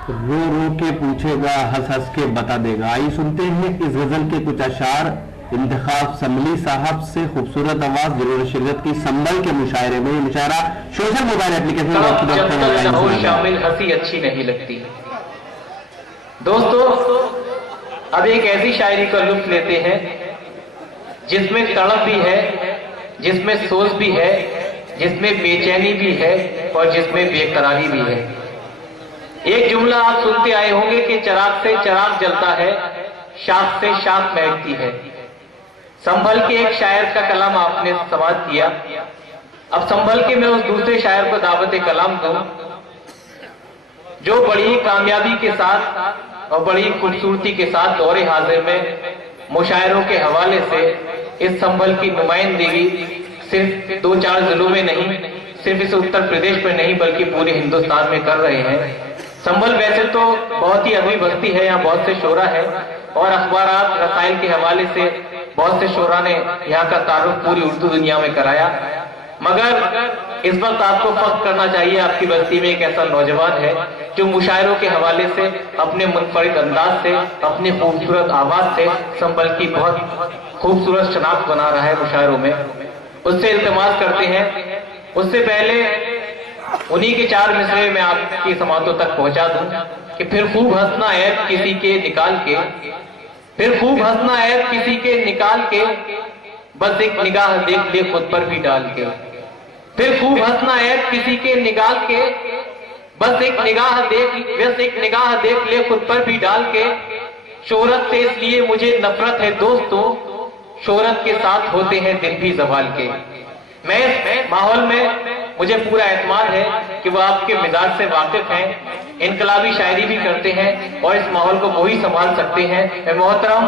रो रो के पूछेगा, हंस हंस के बता देगा। आइए सुनते हैं इस गजल के कुछ अशार। इंतखाब संभली साहब से खूबसूरत आवाज, जरूर शिरकत की संभल के मुशायरे में। ये मुशायरा सोशल मोबाइल एप्लीकेशन शामिल हंसी अच्छी नहीं लगती। दोस्तों, अब एक ऐसी शायरी का लुत्फ लेते हैं जिसमें तड़प भी है, जिसमें सोच भी है, जिसमें बेचैनी भी है और जिसमें बेकरारी भी है। एक जुमला आप सुनते आए होंगे कि चिराग से चिराग जलता है, शाख से शाख महकती है। संभल के एक शायर का कलाम आपने समाप्त किया। अब संभल के मैं उस दूसरे शायर को दावत कलाम दूं जो बड़ी कामयाबी के साथ और बड़ी खूबसूरती के साथ दौरे हाजिर में मुशायरों के हवाले से इस संभल की नुमाइंदगी सिर्फ 2-4 जिलों में नहीं, सिर्फ इस उत्तर प्रदेश में नहीं, बल्कि पूरे हिंदुस्तान में कर रहे हैं। संभल वैसे तो बहुत ही अगली बस्ती है, यहाँ बहुत से शोरा है और अखबारात रसाइल के हवाले से बहुत से शोरा ने यहाँ का तारुफ पूरी उर्दू दुनिया में कराया। मगर इस वक्त आपको फख्र करना चाहिए, आपकी बस्ती में एक ऐसा नौजवान है जो मुशायरों के हवाले से अपने मुनफरिद अंदाज से, अपनी खूबसूरत आवाज से संभल की बहुत खूबसूरत शनाख्त बना रहा है मुशायरों में। उससे इल्तिमास करते हैं, उससे पहले उन्हीं के 4 मिसरे में आपकी समातों तक पहुंचा दूं कि फिर खूब हंसना ऐब किसी के निकाल के, फिर खूब हंसना ऐब किसी के निकाल के, बस एक निगाह देख ले खुद पर भी डाल के। फिर खूब हंसना ऐब किसी के निकाल के, बस एक निगाह देख ले खुद पर भी डाल के। शोहरत से इसलिए मुझे नफरत है दोस्तों, शोहरत के साथ होते हैं दिन भी ज़वाल के। मैं इस माहौल में मुझे पूरा एतमाद है कि वो आपके मिजाज से वाकिफ हैं, इनकलाबी शायरी भी करते हैं और इस माहौल को वही संभाल सकते हैं। मैं मोहतरम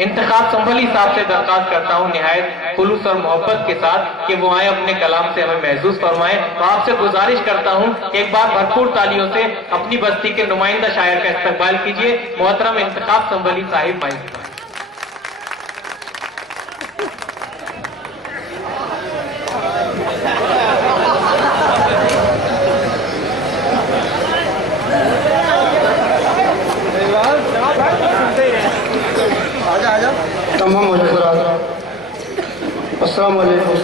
इंतखाब संभली साहब से दरख्वास्त करता हूँ निहायत खुलूस और मोहब्बत के साथ कि वो आए अपने कलाम से हमें महसूस फरमाएं। तो आपसे गुजारिश करता हूँ कि एक बार भरपूर तालियों से अपनी बस्ती के नुमाइंदा शायर का इस्तकबाल कीजिए। मोहतरम इंतखाब संभली साहिब भाई। तमाम अस्सलाम वालेकुम।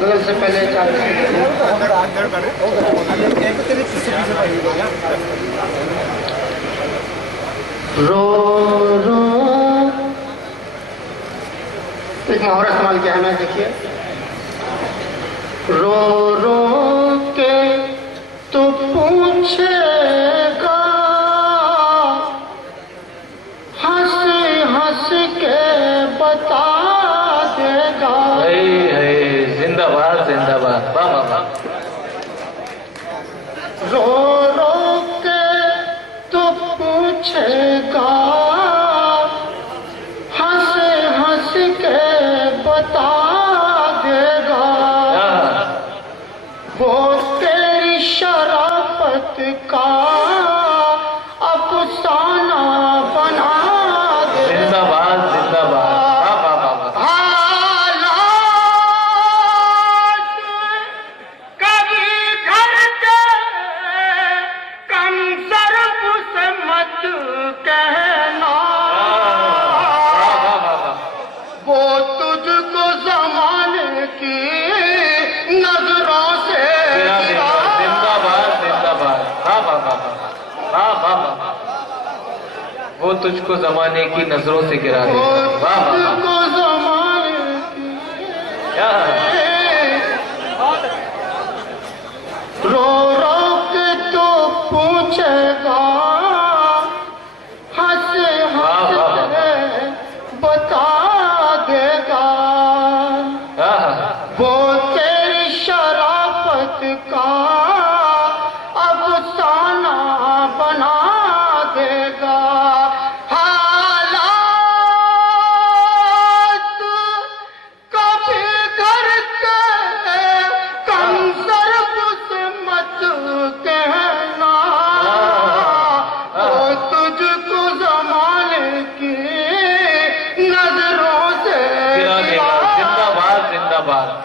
गजल से पहले रो रो एक मुहावरा इस्तेमाल किया है मैं, देखिए। रो रो के तो पूछेगा, हंस के बता देगा। जिंदाबाद जिंदाबाद, वाह वाह वाह। रो रो के तो पूछेगा, हंस के बता देगा। वो तेरी शराफत का अफसाना बना। जिंदाबाद जिंदाबाद, वाह वाह वाह। हालात कभी घर के कम सर्फ से मत कहना, वो तुझको ज़माने की नजरों से गिरा। जिंदाबाद जिंदाबाद, वाह वाह वाह वाह वाह वाह। वो तुझको जमाने की नजरों से गिरा देगा, वाह वाह वाह। क्या रो रो के तो पूछेगा, हंस के बता देगा। वो तेरी शराफत का अफसाना बना देगा।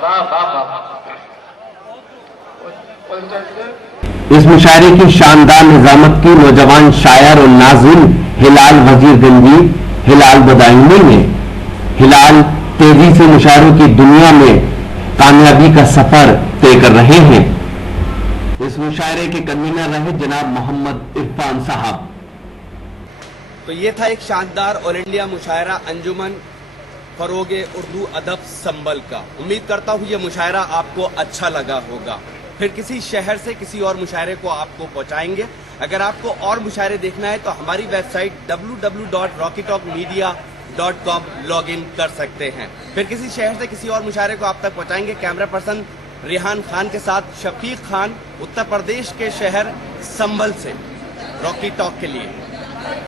वाह वाह वाह। इस मुशायरे की शानदार निजामत की नौजवान शायर और नाज़िम हिलाल वजीरगंजी हिलाल बदायूनी ने। हिलाल तेजी से मुशायरों की दुनिया में कामयाबी का सफर तय कर रहे हैं। इस मुशायरे के कन्वीनर रहे जनाब मोहम्मद इरफान साहब। तो ये था एक शानदार ऑल इंडिया मुशायरा अंजुमन फरोगे उर्दू अदब संबल का। उम्मीद करता हूँ ये मुशायरा आपको अच्छा लगा होगा। फिर किसी शहर से किसी और मुशायरे को आपको पहुंचाएंगे। अगर आपको और मुशायरे देखना है तो हमारी वेबसाइट www.rockytalkmedia.com लॉग इन कर सकते हैं। फिर किसी शहर से किसी और मुशायरे को आप तक पहुंचाएंगे कैमरा पर्सन रिहान खान के साथ शफीक खान, उत्तर प्रदेश के शहर संभल से रॉकी टॉक के लिए।